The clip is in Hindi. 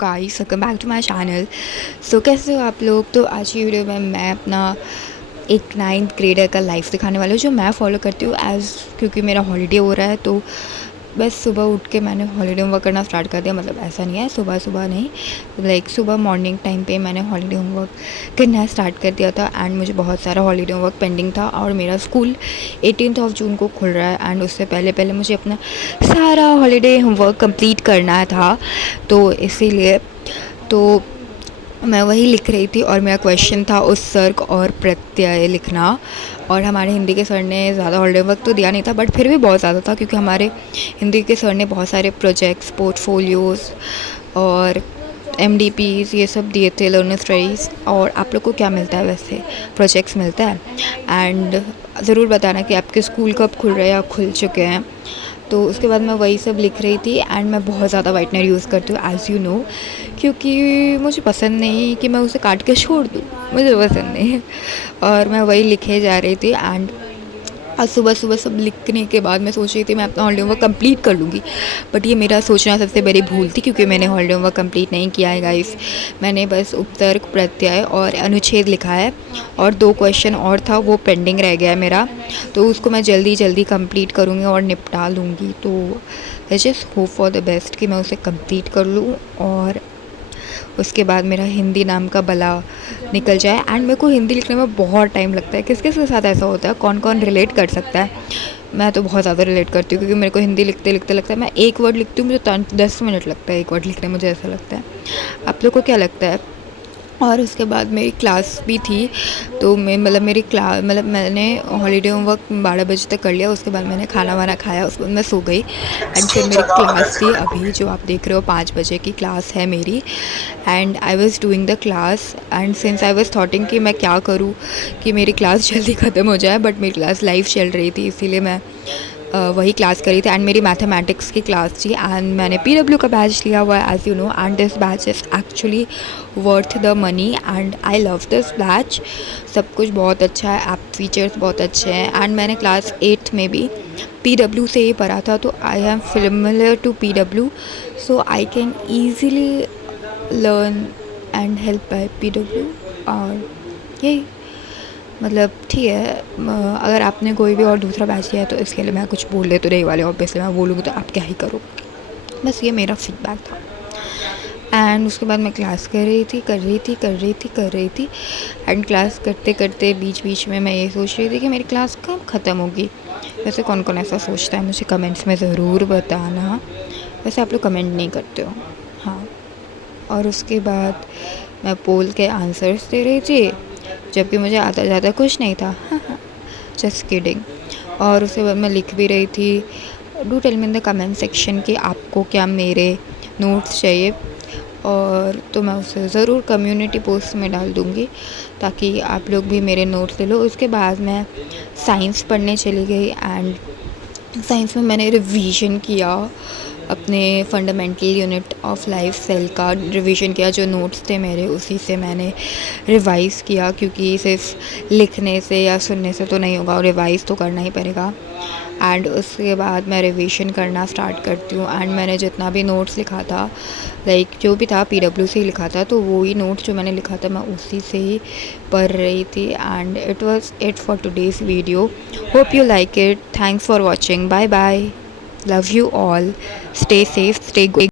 Guys, welcome back to my channel. So कैसे हो आप लोग। तो आज की वीडियो में मैं अपना एक 9th ग्रेडर का लाइफ दिखाने वाला हूँ जो मैं फॉलो करती हूँ क्योंकि मेरा हॉलीडे हो रहा है। तो बस सुबह उठ के मैंने हॉलीडे होमवर्क करना स्टार्ट कर दिया। मतलब ऐसा नहीं है सुबह सुबह नहीं, लाइक सुबह मॉर्निंग टाइम पे मैंने हॉलीडे होमवर्क करना स्टार्ट कर दिया था। एंड मुझे बहुत सारा हॉलीडे होमवर्क पेंडिंग था और मेरा स्कूल 18 जून को खुल रहा है। एंड उससे पहले पहले मुझे अपना सारा हॉलीडे होमवर्क कंप्लीट करना था। तो इसीलिए तो मैं वही लिख रही थी और मेरा क्वेश्चन था उत्सर्ग और प्रत्यय लिखना। और हमारे हिंदी के सर ने ज़्यादा हॉलीडे वर्क तो दिया नहीं था, बट फिर भी बहुत ज़्यादा था क्योंकि हमारे हिंदी के सर ने बहुत सारे प्रोजेक्ट्स, पोर्टफोलियोज़ और MDPs ये सब दिए थे, लर्नर स्टडीज़। और आप लोग को क्या मिलता है वैसे, प्रोजेक्ट्स मिलता है। एंड ज़रूर बताना कि आपके स्कूल कब खुल रहे हैं या खुल चुके हैं। तो उसके बाद मैं वही सब लिख रही थी। एंड मैं बहुत ज़्यादा वाइटनर यूज़ करती हूँ एज़ यू नो, क्योंकि मुझे पसंद नहीं कि मैं उसे काट के छोड़ दूँ, मुझे पसंद नहीं है। और मैं वही लिखे जा रही थी। एंड आज सुबह सुबह सब लिखने के बाद मैं सोच रही थी मैं अपना हॉलीडे होमवर्क कंप्लीट कर लूँगी, बट ये मेरा सोचना सबसे बड़ी भूल थी क्योंकि मैंने हॉलीडे होमवर्क कंप्लीट नहीं किया है गाइस। मैंने बस उपतर्क, प्रत्यय और अनुच्छेद लिखा है और 2 क्वेश्चन और था वो पेंडिंग रह गया है मेरा। तो उसको मैं जल्दी जल्दी कंप्लीट करूँगी और निपटा लूँगी। तो I just hope for the best कि मैं उसे कंप्लीट कर लूँ और उसके बाद मेरा हिंदी नाम का बला निकल जाए। एंड मेरे को हिंदी लिखने में बहुत टाइम लगता है। किस किस के साथ ऐसा होता है, कौन कौन रिलेट कर सकता है। मैं तो बहुत ज़्यादा रिलेट करती हूँ क्योंकि मेरे को हिंदी लिखते लिखते लगता है मैं एक वर्ड लिखती हूँ मुझे 10 मिनट लगता है एक वर्ड लिखने, मुझे ऐसा लगता है। आप लोग को क्या लगता है। और उसके बाद मेरी क्लास भी थी। तो मेरी क्लास मैंने हॉलीडे होमवर्क 12 बजे तक कर लिया। उसके बाद मैंने खाना वाना खाया, उसके बाद मैं सो गई। एंड फिर मेरी क्लास थी, अभी जो आप देख रहे हो 5 बजे की क्लास है मेरी। And I was doing the class and since I was thoughting कि मैं क्या करूँ कि मेरी क्लास जल्दी ख़त्म हो जाए, बट मेरी क्लास लाइव चल रही थी इसीलिए मैं वही क्लास करी थी। एंड मेरी मैथमेटिक्स की क्लास थी एंड मैंने PW का बैच लिया हुआ है as you know. And this batch is actually worth the money and I love this batch. सब कुछ बहुत अच्छा है, ऐप फीचर्स बहुत अच्छे हैं। एंड मैंने क्लास 8 में भी PW से ही पढ़ा था, तो I am familiar to PW, so I can easily learn and help by PW। और यही मतलब ठीक है। अगर आपने कोई भी और दूसरा बैच लिया है तो इसके लिए मैं कुछ बोलने तो नहीं वाले, ऑब्वियसली मैं बोलूँगी तो आप क्या ही करो। बस ये मेरा फीडबैक था। एंड उसके बाद मैं क्लास कर रही थी। एंड क्लास करते करते बीच बीच में मैं ये सोच रही थी कि मेरी क्लास कब ख़त्म होगी। वैसे कौन कौन ऐसा सोचता है मुझे कमेंट्स में ज़रूर बताना। वैसे आप लोग कमेंट नहीं करते हो, हाँ। और उसके बाद मैं पोल के आंसर्स दे रही थी जबकि मुझे आता ज़्यादा कुछ नहीं था, जस्ट किडिंग। और उसके बाद मैं लिख भी रही थी। Do tell me in the comment section कि आपको क्या मेरे नोट्स चाहिए, और तो मैं उसे ज़रूर कम्युनिटी पोस्ट में डाल दूँगी ताकि आप लोग भी मेरे नोट्स ले लो। उसके बाद मैं साइंस पढ़ने चली गई एंड साइंस में मैंने रिवीजन किया, अपने fundamental unit of life cell का रिवीजन किया। जो नोट्स थे मेरे उसी से मैंने रिवाइज़ किया क्योंकि सिर्फ लिखने से या सुनने से तो नहीं होगा, और रिवाइज़ तो करना ही पड़ेगा। एंड उसके बाद मैं रिवीजन करना स्टार्ट करती हूँ। एंड मैंने जितना भी नोट्स लिखा था, लाइक जो भी था PW से ही लिखा था, तो वो ही नोट्स जो मैंने लिखा था मैं उसी से ही पढ़ रही थी। And it was it for today's video. Hope you like it. Thanks for watching. Bye bye. Love you all. Stay safe, stay good.